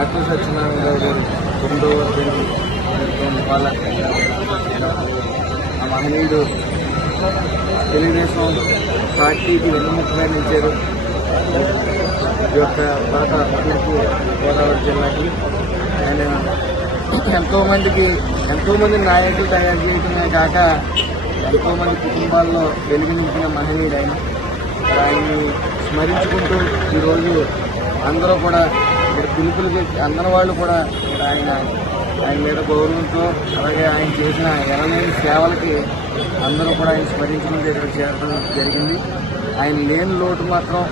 నట్టు సత్యనారాయణ గారు 9వ వర్ధంతి వాళ్ళ ఆ మహనీయుడు తెలుగుదేశం పార్టీకి వెన్నుముకగా నిలిచారు. ఈ యొక్క పాత తూర్పు గోదావరి జిల్లాకి ఆయన ఎంతోమంది నాయకులు తయారు చేయడమే కాక ఎంతోమంది కుటుంబాల్లో వెలుగు నింపిన మహనీయుడు ఆయన. ఆయన్ని స్మరించుకుంటూ ఈరోజు అందరూ కూడా పిలుపులకి అందరి వాళ్ళు కూడా ఆయన మీద గౌరవంతో అలాగే ఆయన చేసిన ఎనలేని సేవలకి అందరూ కూడా ఆయన స్మరించడం చేయడం జరిగింది. ఆయన లేని లోటు మాత్రం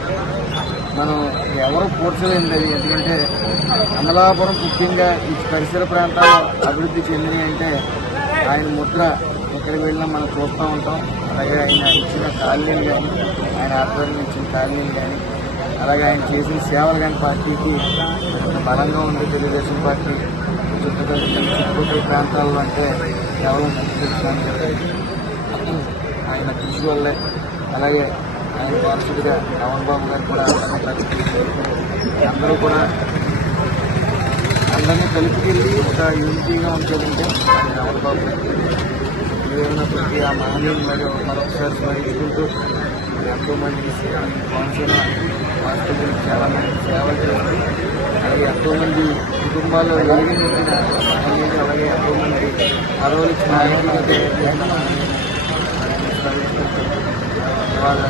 మనం ఎవరు పూడ్చలేనిది. అది ఎందుకంటే అమలాపురం ముఖ్యంగా ఈ పరిసర ప్రాంతాల్లో అభివృద్ధి చెందినవి అంటే ఆయన ముద్ర ఎక్కడికి వెళ్ళినా మనం చూస్తూ ఉంటాం. అలాగే ఆయన ఇచ్చిన కాలనీలు కానీ ఆయన ఆధ్వర్యం ఇచ్చిన కాలనీలు కానీ అలాగే ఆయన చేసిన సేవలు కానీ పార్టీకి బలంగా ఉంది. తెలుగుదేశం పార్టీ చుట్టుపక్కల ప్రాంతాల్లో అంటే కేవలం తెలుసుకోవడానికి ఆయన కృషి వల్లే. అలాగే ఆయన వారసుడిగా పవన్ బాబు గారు కూడా అందరూ కూడా అందరినీ కలిపికెళ్ళి ఒక యూనిటీగా ఉంటుందంటే పవన్ బాబు గారికి ఏమైనప్పటికీ ఆ మహనీయులు మరొకసారి స్మరించుకుంటూ ఎంతోమందికి కోనసీమ హాస్పిటల్కి చాలామంది సేవలు చేస్తూ అలాగే ఎంతోమంది కుటుంబాల్లో వెలుగు నింపిన మహనీయులు అలాగే ఎంతోమంది పదవులు ఇచ్చిన నాయకులుగా తయారు చేసిన మహనీయులు స్మరించుకుంటూ వాళ్ళ